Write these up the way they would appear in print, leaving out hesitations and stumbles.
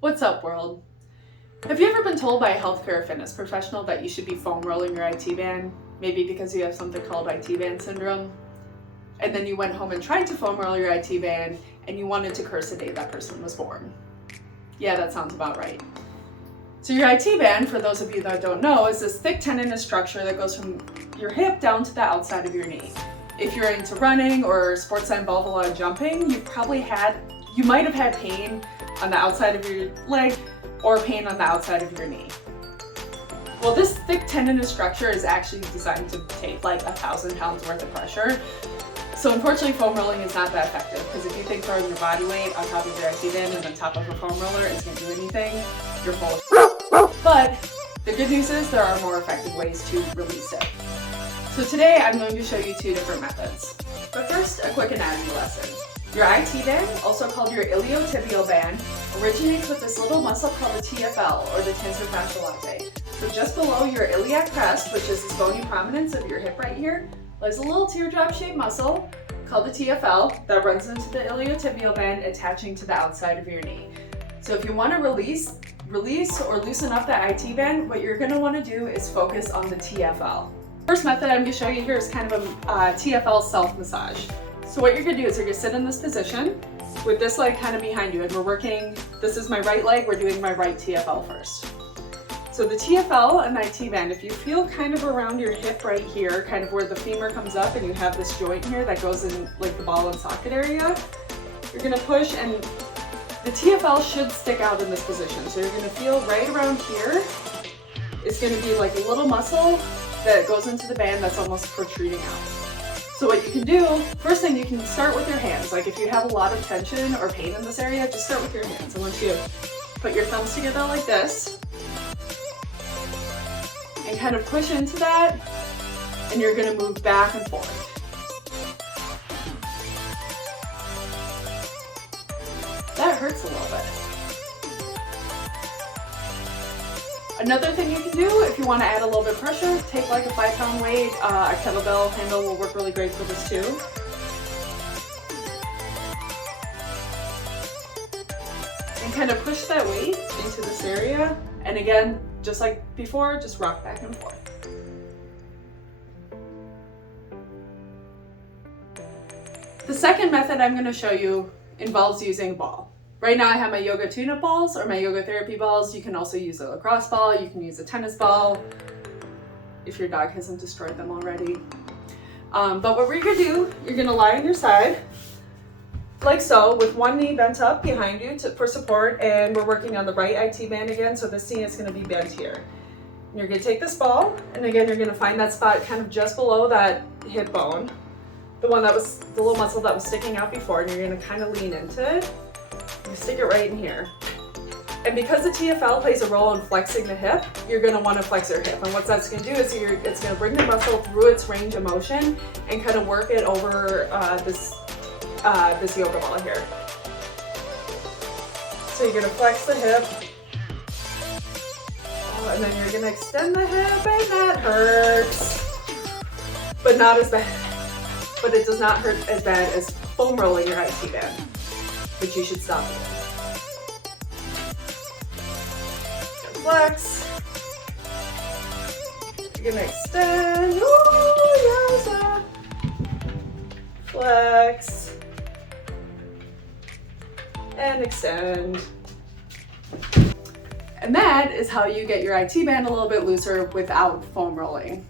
What's up, world? Have you ever been told by a healthcare or fitness professional that you should be foam rolling your IT band? Maybe because you have something called IT band syndrome? And then you went home and tried to foam roll your IT band and you wanted to curse the day that person was born. Yeah, that sounds about right. So your IT band, for those of you that don't know, is this thick tendinous structure that goes from your hip down to the outside of your knee. If you're into running or sports that involve a lot of jumping, you might have had pain on the outside of your leg or pain on the outside of your knee. Well, this thick tendinous structure is actually designed to take like 1,000 pounds worth of pressure. So unfortunately, foam rolling is not that effective, because if you think throwing your body weight on top of your IT band and on top of a foam roller is going to do anything, you're full of shit. But the good news is there are more effective ways to release it. So today I'm going to show you two different methods. But first, a quick anatomy lesson. Your IT band, also called your iliotibial band, originates with this little muscle called the TFL, or the tensor fasciae latae. So just below your iliac crest, which is this bony prominence of your hip right here, there's a little teardrop-shaped muscle called the TFL that runs into the iliotibial band, attaching to the outside of your knee. So if you want to release or loosen up that IT band, what you're going to want to do is focus on the TFL. First method I'm going to show you here is kind of a TFL self-massage. So what you're going to do is you're going to sit in this position with this leg kind of behind you, and we're working, this is my right leg, we're doing my right TFL first. So the TFL and IT band, if you feel kind of around your hip right here, kind of where the femur comes up and you have this joint here that goes in like the ball and socket area, you're going to push, and the TFL should stick out in this position. So you're going to feel right around here. It's going to be like a little muscle that goes into the band that's almost protruding out. So what you can do, first thing, you can start with your hands. Like if you have a lot of tension or pain in this area, just start with your hands. And once you put your thumbs together like this and kind of push into that, and you're going to move back and forth. That hurts a little bit. Another thing you can do, if you want to add a little bit of pressure, take like a 5-pound weight. A kettlebell handle will work really great for this too. And kind of push that weight into this area. And again, just like before, just rock back and forth. The second method I'm going to show you involves using a ball. Right now I have my yoga tune-up balls or my yoga therapy balls. You can also use a lacrosse ball, you can use a tennis ball, if your dog hasn't destroyed them already. But what we're gonna do, you're gonna lie on your side, like so, with one knee bent up behind you for support, and we're working on the right IT band again, so this knee is gonna be bent here. And you're gonna take this ball, and again, you're gonna find that spot kind of just below that hip bone, the little muscle that was sticking out before, and you're gonna kind of lean into it. You stick it right in here. And because the TFL plays a role in flexing the hip, you're going to want to flex your hip. And what that's going to do is it's going to bring the muscle through its range of motion and kind of work it over this yoga ball here. So you're going to flex the hip. Oh, and then you're going to extend the hip, and that hurts. But not as bad. But it does not hurt as bad as foam rolling your IT band, which you should stop doing. Flex. You're gonna extend. Ooh, yes. Flex. And extend. And that is how you get your IT band a little bit looser without foam rolling.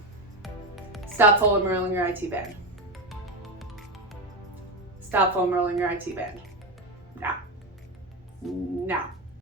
Stop foam rolling your IT band. Stop foam rolling your IT band. Now.